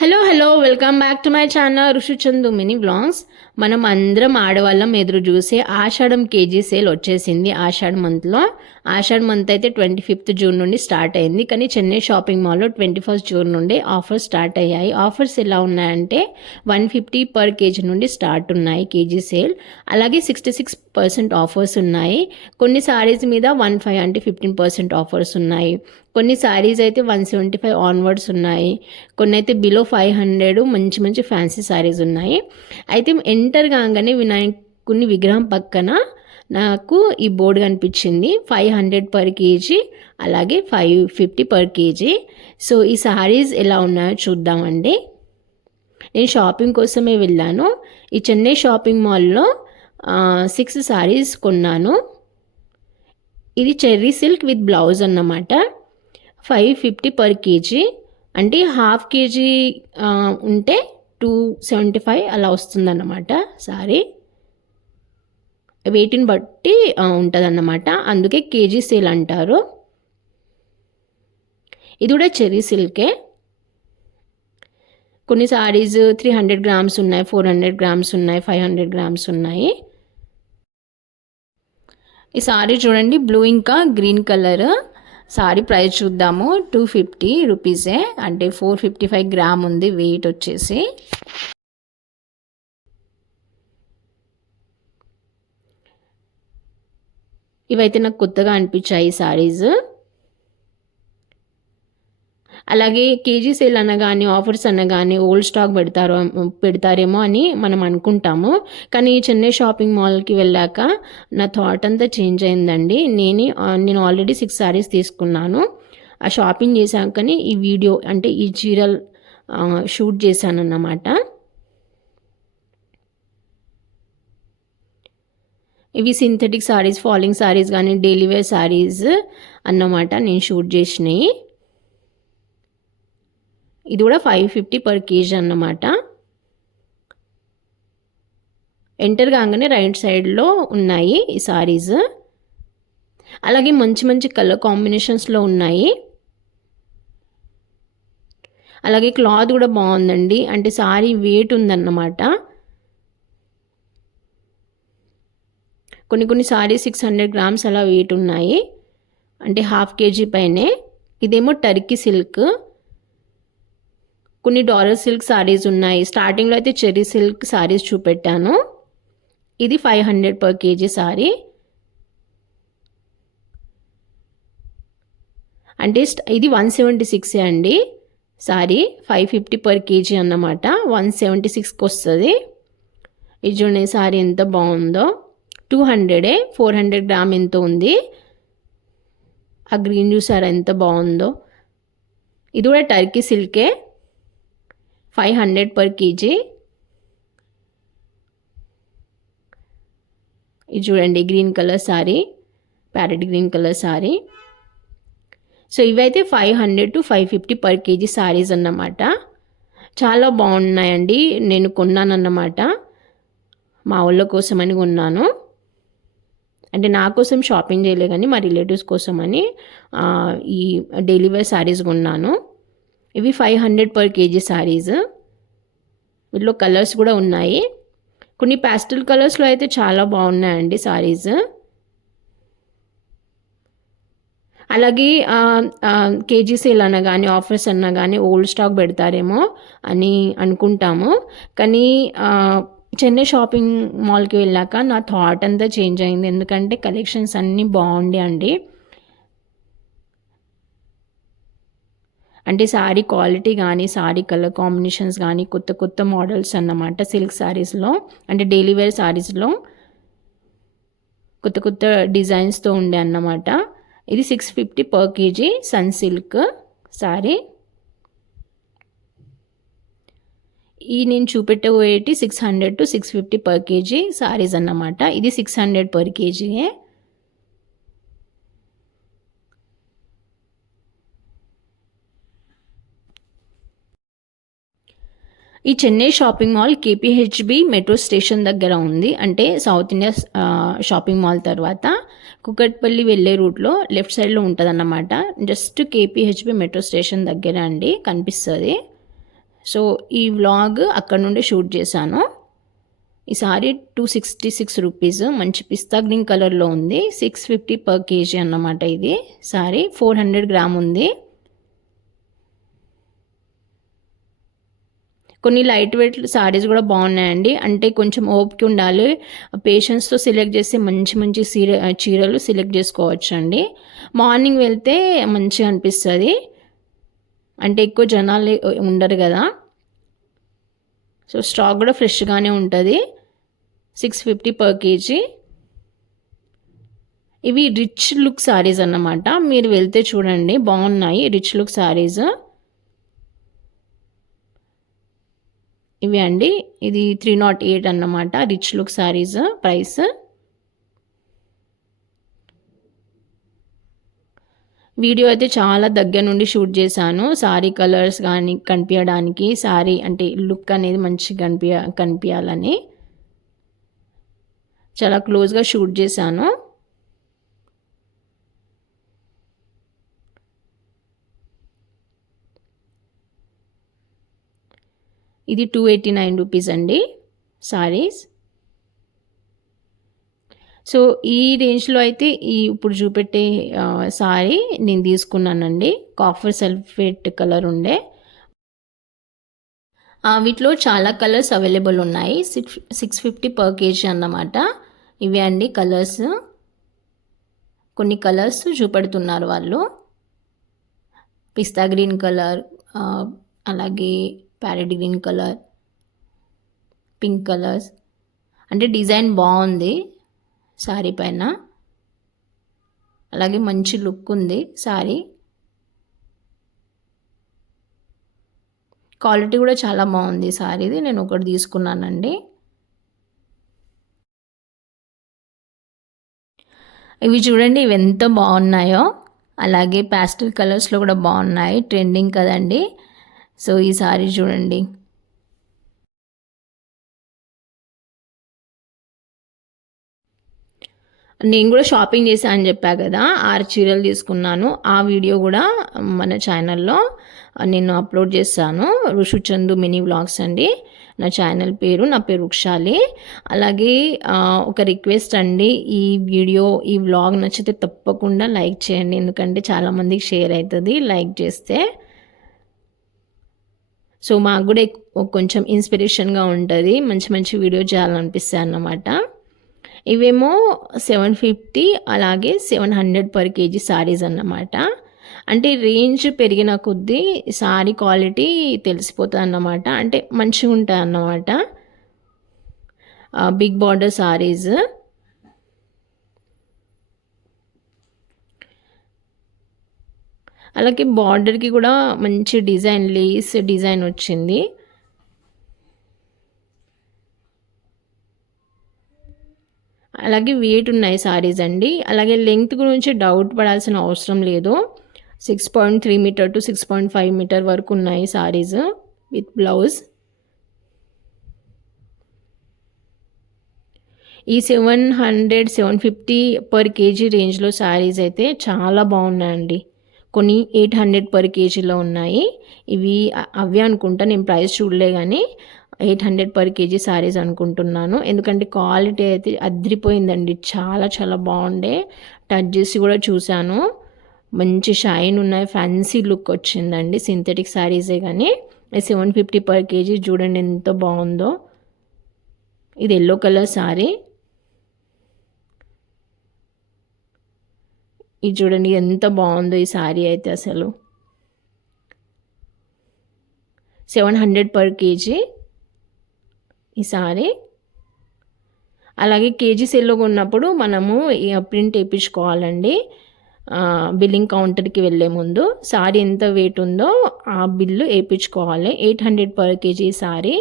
Hello welcome back to my channel Rishichandu mini vlogs. మనం అందరం ఆడవాళ్ళం ఎదురు చూసే ఆషాఢం కేజీ సేల్ వచ్చేసింది. ఆషాఢ మంత్ అయితే 25th జూన్ నుండి స్టార్ట్ అయింది. కానీ చెన్నై షాపింగ్ మాల్లో 21st జూన్ నుండి ఆఫర్స్ స్టార్ట్ అయ్యాయి. ఆఫర్స్ ఎలా ఉన్నాయంటే 150 పర్ కేజీ నుండి స్టార్ట్ ఉన్నాయి కేజీ సేల్. అలాగే 66% ఆఫర్స్ ఉన్నాయి. కొన్ని సారీస్ మీద 15 అంటే 15% ఆఫర్స్ ఉన్నాయి. కొన్ని శారీస్ అయితే 175 ఆన్వర్డ్స్ ఉన్నాయి. కొన్ని అయితే బిలో 500 మంచి మంచి ఫ్యాన్సీ శారీస్ ఉన్నాయి. అయితే ఎంటర్ కాగానే వినాయకుని విగ్రహం పక్కన నాకు ఈ బోర్డు కనిపించింది. 500 పర్ కేజీ, అలాగే 550 పర్ కేజీ. సో ఈ శారీస్ ఎలా ఉన్నాయో చూద్దామండి. నేను షాపింగ్ కోసమే వెళ్ళాను. ఈ చెన్నై షాపింగ్ మాల్లో 6 శారీస్ కొన్నాను. ఇది చెర్రీ సిల్క్ విత్ బ్లౌజ్ అన్నమాట. 550 పర్ కేజీ, అంటే హాఫ్ కేజీ ఉంటే 275 అలా వస్తుందన్నమాట. సారీ వెయిట్ని బట్టి ఉంటుందన్నమాట. అందుకే కేజీ సేల్ అంటారు. ఇది కూడా చెర్రీ సిల్కే. కొన్ని సారీస్ 300 గ్రామ్స్ ఉన్నాయి, 400 గ్రామ్స్ ఉన్నాయి, 500 గ్రామ్స్ ఉన్నాయి. ఈ సారీ చూడండి, బ్లూ ఇంకా గ్రీన్ కలర్. సారీ ప్రైస్ చూద్దాము. 250 రూపీసే, అంటే 455 గ్రామ్ ఉంది వెయిట్ వచ్చేసి. ఇవైతే నాకు కొత్తగా అనిపించాయి సారీస్. అలాగే కేజీ సేల్ అనగానే, ఆఫర్స్ అనగానే ఓల్డ్ స్టాక్ పెడతారేమో అని మనం అనుకుంటాము. కానీ చెన్నై షాపింగ్ మాల్కి వెళ్ళాక నా థాట్ అంతా చేంజ్ అయిందండి. నేను ఆల్రెడీ 6 సారీస్ తీసుకున్నాను. ఆ షాపింగ్ చేశాకని ఈ వీడియో, అంటే ఈ చీరలు షూట్ చేశాను అన్నమాట. ఇవి సింథటిక్ సారీస్, ఫాలింగ్ సారీస్ కానీ డైలీ వేర్ సారీస్ అన్నమాట నేను షూట్ చేసినాయి. ఇది కూడా 550 పర్ కేజీ అన్నమాట. ఎంటర్ కాగానే రైట్ సైడ్లో ఉన్నాయి ఈ సారీస్. అలాగే మంచి మంచి కలర్ కాంబినేషన్స్లో ఉన్నాయి. అలాగే క్లాత్ కూడా బాగుందండి, అంటే సారీ వెయిట్ ఉందన్నమాట. కొన్ని సారీస్ 600 గ్రామ్స్ అలా వెయిట్ ఉన్నాయి, అంటే హాఫ్ కేజీ పైనే. ఇదేమో టర్కీ సిల్క్. కొన్ని డాలర్ సిల్క్ సారీస్ ఉన్నాయి. స్టార్టింగ్లో అయితే చెర్రీ సిల్క్ సారీస్ చూపెట్టాను. ఇది 500 పర్ కేజీ సారీ. అంటే ఇది 176 అండి సారీ. 550 పర్ కేజీ అన్నమాట, 176కి వస్తుంది. ఇది చూడండి సారీ ఎంత బాగుందో. 200, 400 గ్రామ్ ఎంత ఉంది. ఆ గ్రీన్ చూసారా ఎంత బాగుందో. ఇది కూడా టర్కీ సిల్కే, 500 పర్ కేజీ. ఇది చూడండి green colour sorry, parrot green colour sorry. So ఇవైతే 500 to 550 పర్ కేజీ సారీస్ అన్నమాట. చాలా బాగున్నాయండి. నేను కొన్నానన్నమాట, మా వాళ్ళ కోసమని కొన్నాను. అంటే నా కోసం షాపింగ్ చేయలే కానీ మా రిలేటివ్స్ కోసమని ఈ డైలీ వేర్ సారీస్ కొన్నాను. ఇవి 500 పర్ కేజీ సారీస్. వీటిలో కలర్స్ కూడా ఉన్నాయి. కొన్ని పాస్టల్ కలర్స్లో అయితే చాలా బాగున్నాయండి సారీస్. అలాగే కేజీ సేల్ అనగానే, ఆఫర్స్ అనగానే ఓల్డ్ స్టాక్ పెడతారేమో అని అనుకుంటాము. కానీ చెన్నై షాపింగ్ మాల్కి వెళ్ళాక నా థాట్ అంతా చేంజ్ అయింది. ఎందుకంటే కలెక్షన్స్ అన్నీ బాగుండే అండి. అంటే సారీ క్వాలిటీ కానీ, సారీ కలర్ కాంబినేషన్స్ కానీ, కొత్త మోడల్స్ అన్నమాట. సిల్క్ సారీస్లో, అంటే డైలీ వేర్ సారీస్లో కొత్త డిజైన్స్తో ఉండే అన్నమాట. ఇది 650 per kg sun silk sari. ఈ నేను చూపెట్టబోయేటి 600 to 650 పర్ కేజీ సారీస్ అన్నమాట. ఇది 600 పర్ కేజీయే. ఈ Chennai shopping mall KPHB metro station దగ్గర ఉంది. అంటే సౌత్ ఇండియా షాపింగ్ మాల్ తర్వాత కుకట్పల్లి వెళ్ళే రూట్లో లెఫ్ట్ సైడ్లో ఉంటుంది అన్నమాట. జస్ట్ కేపీహెచ్బి మెట్రో స్టేషన్ దగ్గర అండి కనిపిస్తుంది. సో ఈ వ్లాగ్ అక్కడ నుండి షూట్ చేశాను. ఈ సారీ 266 రూపీస్, మంచి పిస్తా గ్రీన్ కలర్లో ఉంది. 650 పర్ కేజీ అన్నమాట. ఇది సారీ 400 గ్రామ్ ఉంది. కొన్ని లైట్ వెయిట్ సారీస్ కూడా బాగున్నాయండి. అంటే కొంచెం ఓపిక ఉండాలి, పేషెన్స్తో సెలెక్ట్ చేస్తే మంచి మంచి చీరలు సెలెక్ట్ చేసుకోవచ్చు అండి. మార్నింగ్ వెళ్తే మంచిగా అనిపిస్తుంది, అంటే ఎక్కువ జనాలు ఉండరు కదా. సో స్టాక్ కూడా ఫ్రెష్గానే ఉంటుంది. 650 పర్ కేజీ. ఇవి రిచ్ లుక్ సారీస్ అన్నమాట. మీరు వెళ్తే చూడండి, బాగున్నాయి రిచ్ లుక్ సారీస్ ఇవి అండి. ఇది 308 అన్నమాట rich look saris price. Video అయితే చాలా దగ్గర నుండి షూట్ చేశాను, సారీ కలర్స్ కానీ కనిపించడానికి, సారీ అంటే లుక్ అనేది మంచిగా కనిపించాలని చాలా క్లోజ్గా షూట్ చేశాను. ఇది 289 రూపీస్ అండి సారీస్. సో ఈ రేంజ్లో అయితే ఇప్పుడు చూపెట్టే సారీ నేను తీసుకున్నానండి. కాఫర్ సల్ఫేట్ కలర్ ఉండే. వీటిలో చాలా కలర్స్ అవైలబుల్ ఉన్నాయి. 650 పర్ కేజీ అన్నమాట. ఇవే అండి కలర్స్. కొన్ని కలర్స్ చూపెడుతున్నారు వాళ్ళు. పిస్తా గ్రీన్ కలర్, అలాగే parrot green colour, pink colours. అంటే డిజైన్ బాగుంది సారీ పైన, అలాగే మంచి లుక్ ఉంది సారీ. క్వాలిటీ కూడా చాలా బాగుంది సారీది. నేను ఒకటి తీసుకున్నానండి. ఇవి చూడండి, ఇవి ఎంత బాగున్నాయో. అలాగే ప్యాస్టల్ కలర్స్లో కూడా బాగున్నాయి, ట్రెండింగ్ కదండి. సో ఈ సారీ చూడండి. నేను కూడా షాపింగ్ చేశాను అని చెప్పా కదా, 6 చీరలు తీసుకున్నాను. ఆ వీడియో కూడా మన ఛానల్లో నేను అప్లోడ్ చేస్తాను. ఋషుచందు మినీ వ్లాగ్స్ అండి నా ఛానల్ పేరు. నా పేరు వృక్షాలి. అలాగే ఒక రిక్వెస్ట్ అండి, ఈ వీడియో ఈ వ్లాగ్ నచ్చితే తప్పకుండా లైక్ చేయండి, ఎందుకంటే చాలామందికి షేర్ అవుతుంది లైక్ చేస్తే. సో మాకు కూడా కొంచెం ఇన్స్పిరేషన్గా ఉంటుంది, మంచి మంచి వీడియో చేయాలనిపిస్తాయి అన్నమాట. ఇవేమో 750 అలాగే 700 పర్ కేజీ సారీస్ అన్నమాట. అంటే రేంజ్ పెరిగిన కొద్దీ సారీ క్వాలిటీ తెలిసిపోతుంది అన్నమాట, అంటే మంచిగా ఉంటాయి అన్నమాట. Big border saris. అలాగే బార్డర్కి కూడా మంచి డిజైన్, లేస్ డిజైన్ వచ్చింది. అలాగే వెయిట్ ఉన్నాయి సారీస్ అండి. అలాగే లెంగ్త్ గురించి డౌట్ పడాల్సిన అవసరం లేదు. 6.3 మీటర్ టు 6.5 మీటర్ వరకు ఉన్నాయి సారీస్ విత్ బ్లౌజ్. ఈ 700-750 పర్ కేజీ రేంజ్లో సారీస్ అయితే చాలా బాగున్నాయండి. కొన్ని 800 పర్ కేజీలో ఉన్నాయి. ఇవి అవే అనుకుంటా, నేను ప్రైస్ చూడలే కానీ 800 పర్ కేజీ సారీస్ అనుకుంటున్నాను. ఎందుకంటే క్వాలిటీ అయితే అదిరిపోయిందండి, చాలా చాలా బాగుండే. టచ్ చేసి కూడా చూశాను, మంచి షైన్ ఉన్నాయి, ఫ్యాన్సీ లుక్ వచ్చిందండి. సింథటిక్ సారీసే కానీ 750 పర్ కేజీ చూడండి ఎంత బాగుందో. ఇది ఎల్లో కలర్ సారీ. ఇది చూడండి ఎంత బాగుందో ఈ సారీ అయితే అసలు. 700 పర్ కేజీ ఈ సారీ. అలాగే కేజీ సెల్లో ఉన్నప్పుడు మనము ప్రింట్ వేయించుకోవాలండి. బిల్లింగ్ కౌంటర్కి వెళ్ళే ముందు సారీ ఎంత వెయిట్ ఉందో ఆ బిల్లు వేయించుకోవాలి. 800 పర్ కేజీ సారీ.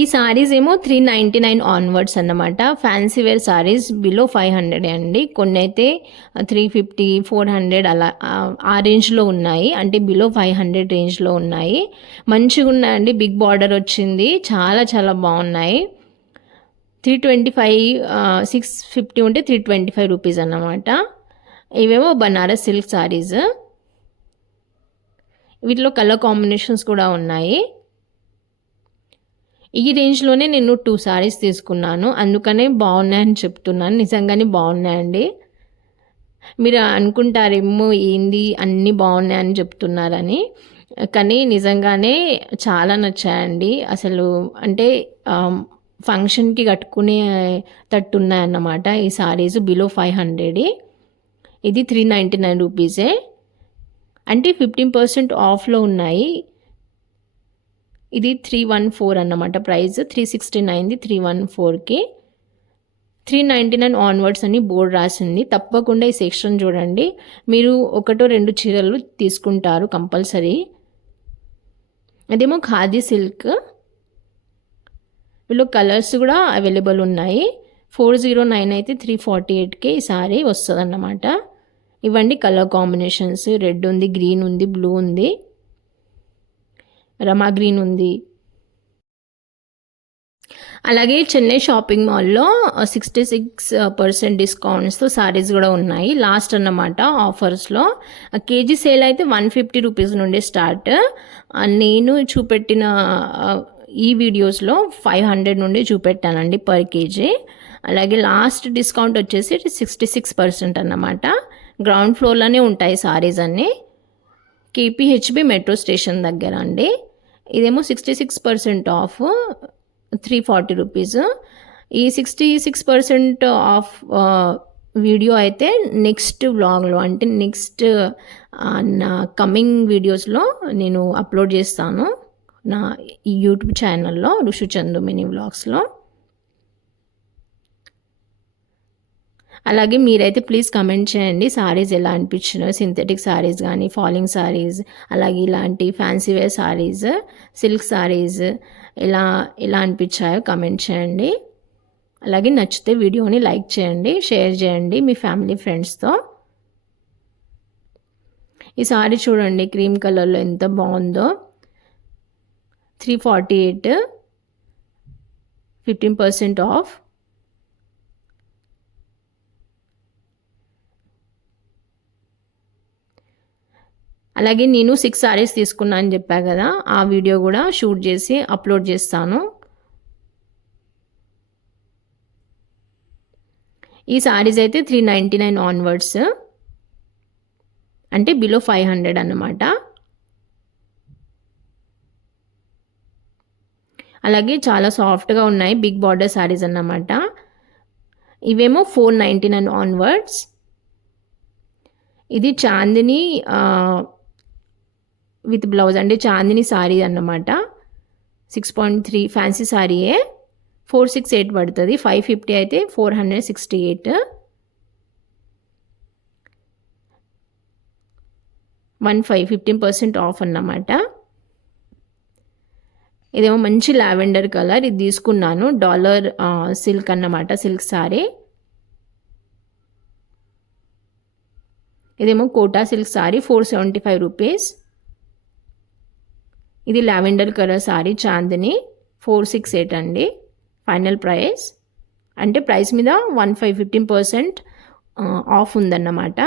ఈ సారీస్ ఏమో 399 ఆన్వర్డ్స్ అన్నమాట. ఫ్యాన్సీ వేర్ సారీస్ బిలో 500 అండి. కొన్ని అయితే 350, 400 అలా ఆ రేంజ్లో ఉన్నాయి, అంటే బిలో 500 రేంజ్లో ఉన్నాయి. మంచిగా ఉన్నాయండి, బిగ్ బార్డర్ వచ్చింది, చాలా చాలా బాగున్నాయి. 325, 650 ఉంటే 325 రూపీస్ అన్నమాట. ఇవేమో బనారస్ సిల్క్ సారీస్. వీటిలో కలర్ కాంబినేషన్స్ కూడా ఉన్నాయి. ఈ రేంజ్లోనే నేను 2 సారీస్ తీసుకున్నాను, అందుకనే బాగున్నాయని చెప్తున్నాను. నిజంగానే బాగున్నాయండి. మీరు అనుకుంటారేమో ఏంది అన్నీ బాగున్నాయని చెప్తున్నారని, కానీ నిజంగానే చాలా నచ్చాయండి. అసలు అంటే ఫంక్షన్కి కట్టుకునే తట్టున్నాయన్నమాట ఈ సారీస్. బిలో 500. ఇది 399 రూపీసే, అంటే 15% ఆఫ్లో ఉన్నాయి. ఇది 314 అన్నమాట ప్రైస్. 369ది 314కి. 399 ఆన్వర్డ్స్ అని బోర్డు రాసింది. తప్పకుండా ఈ సెక్షన్ చూడండి. మీరు 1-2 చీరలు తీసుకుంటారు కంపల్సరీ. అదేమో ఖాదీ సిల్క్. వీళ్ళు కలర్స్ కూడా అవైలబుల్ ఉన్నాయి. 409 అయితే 348కి ఈ సారీ వస్తుంది అన్నమాట. ఇవ్వండి కలర్ కాంబినేషన్స్. రెడ్ ఉంది, గ్రీన్ ఉంది, బ్లూ ఉంది, రమా గ్రీన్ ఉంది. అలాగే చెన్నై షాపింగ్ మాల్లో 66% డిస్కౌంట్స్తో సారీస్ కూడా ఉన్నాయి లాస్ట్ అన్నమాట ఆఫర్స్లో. కేజీ సేల్ అయితే 150 రూపీస్ నుండి స్టార్ట్. నేను చూపెట్టిన ఈ వీడియోస్లో 500 నుండి చూపెట్టానండి పర్ కేజీ. అలాగే లాస్ట్ డిస్కౌంట్ వచ్చేసి 66% అన్నమాట. గ్రౌండ్ ఫ్లోర్లోనే ఉంటాయి సారీస్ అన్నీ. కేపీహెచ్బి మెట్రో స్టేషన్ దగ్గర అండి. ఇదేమో 66% ఆఫ్, 340 రూపీస్. ఈ 66% ఆఫ్ వీడియో అయితే నెక్స్ట్ వ్లాగ్లో, అంటే నెక్స్ట్ నా కమింగ్ వీడియోస్లో నేను అప్లోడ్ చేస్తాను నా యూట్యూబ్ ఛానల్లో, రుషు చందు మినీ వ్లాగ్స్లో. అలాగే మీరైతే ప్లీజ్ కమెంట్ చేయండి సారీస్ ఎలా అనిపించినాయో. సింథటిక్ సారీస్ కానీ, ఫాలింగ్ సారీస్, అలాగే ఇలాంటి fancy wear saris, silk saris ఎలా అనిపించాయో కమెంట్ చేయండి. అలాగే నచ్చితే వీడియోని లైక్ చేయండి, షేర్ చేయండి మీ ఫ్యామిలీ ఫ్రెండ్స్తో. ఈ సారీ చూడండి క్రీమ్ కలర్లో ఎంత బాగుందో. 348, 15% ఆఫ్. అలాగే నేను 6 సారీస్ తీసుకున్నా అని చెప్పా కదా, ఆ వీడియో కూడా షూట్ చేసి అప్లోడ్ చేస్తాను. ఈ సారీస్ అయితే 399 ఆన్వర్డ్స్, అంటే బిలో 500 అన్నమాట. అలాగే చాలా సాఫ్ట్గా ఉన్నాయి, బిగ్ బార్డర్ సారీస్ అన్నమాట. ఇవేమో 499 ఆన్వర్డ్స్. ఇది చాందిని విత్ బ్లౌజ్, అంటే చాందిని సారీ అన్నమాట. 6.3 ఫ్యాన్సీ సారీయే. 468 పడుతుంది. 550 అయితే 468. 15% ఆఫ్ అన్నమాట. ఇదేమో మంచి లావెండర్ కలర్, ఇది తీసుకున్నాను. డాలర్ సిల్క్ అన్నమాట, సిల్క్ సారీ. ఇదేమో కోటా సిల్క్ సారీ, 475 రూపీస్. ఇది లావెండర్ కలర్ సారీ చాందిని, 468 అండి ఫైనల్ ప్రైస్. అంటే ప్రైస్ మీద 15% ఆఫ్ ఉందన్నమాట.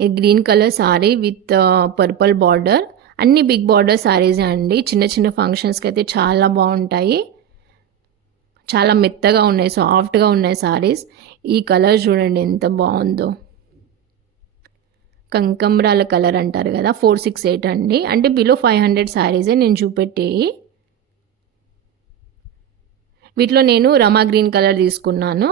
ఇది green colour sorry with purple border. అన్ని బిగ్ బార్డర్ సారీస్ అండి. చిన్న చిన్న ఫంక్షన్స్కి అయితే చాలా బాగుంటాయి. చాలా మెత్తగా ఉన్నాయి, సాఫ్ట్గా ఉన్నాయి సారీస్. ఈ కలర్ చూడండి ఎంత బాగుందో, కంకమ్రాల కలర్ అంటారు కదా. 468 అండి, అంటే బిలో 500 సారీసే నేను చూపెట్టేవి. వీటిలో నేను రమా గ్రీన్ కలర్ తీసుకున్నాను.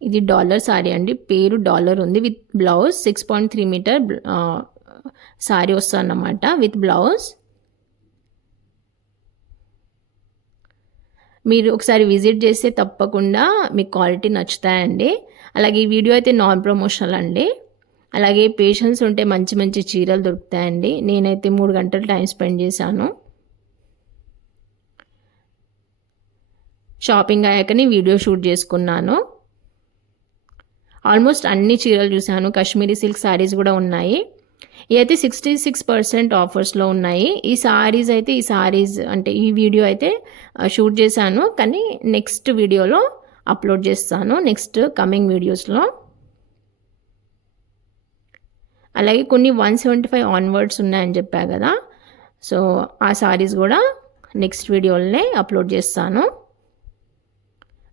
ఇది డాలర్ సారీ అండి, పేరు డాలర్ ఉంది. విత్ బ్లౌజ్ 6.3 మీటర్ సారీ వస్తుంది అన్నమాట విత్ బ్లౌజ్. మీరు ఒకసారి విజిట్ చేస్తే తప్పకుండా మీకు క్వాలిటీ నచ్చుతాయండి. అలాగే ఈ వీడియో అయితే నాన్ ప్రమోషనల్ అండి. అలాగే పేషెన్స్ ఉంటే మంచి మంచి చీరలు దొరుకుతాయండి. నేనైతే 3 గంటలు టైం స్పెండ్ చేశాను. షాపింగ్ అయ్యాకని వీడియో షూట్ చేసుకున్నాను. ఆల్మోస్ట్ అన్ని చీరలు చూశాను. కాశ్మీరీ సిల్క్ సారీస్ కూడా ఉన్నాయి. ఇవైతే 66% ఆఫర్స్లో ఉన్నాయి. ఈ సారీస్ అంటే ఈ వీడియో అయితే షూట్ చేశాను, కానీ నెక్స్ట్ వీడియోలో అప్లోడ్ చేస్తాను, నెక్స్ట్ కమింగ్ వీడియోస్లో. అలాగే కొన్ని 175 ఆన్వర్డ్స్ ఉన్నాయని చెప్పా కదా, సో ఆ సారీస్ కూడా నెక్స్ట్ వీడియోలోనే అప్లోడ్ చేస్తాను.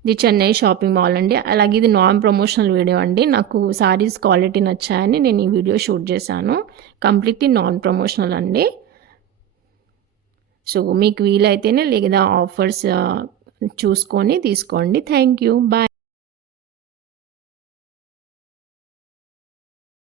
ఇది చెన్నై షాపింగ్ మాల్ అండి. అలాగే ఇది నాన్ ప్రమోషనల్ వీడియో అండి. నాకు సారీస్ క్వాలిటీ నచ్చాయని నేను ఈ వీడియో షూట్ చేశాను. కంప్లీట్లీ నాన్ ప్రమోషనల్ అండి. సో మీకు వీలైతేనే లేదా ఆఫర్స్ చూసుకొని తీసుకోండి. Thank you, bye.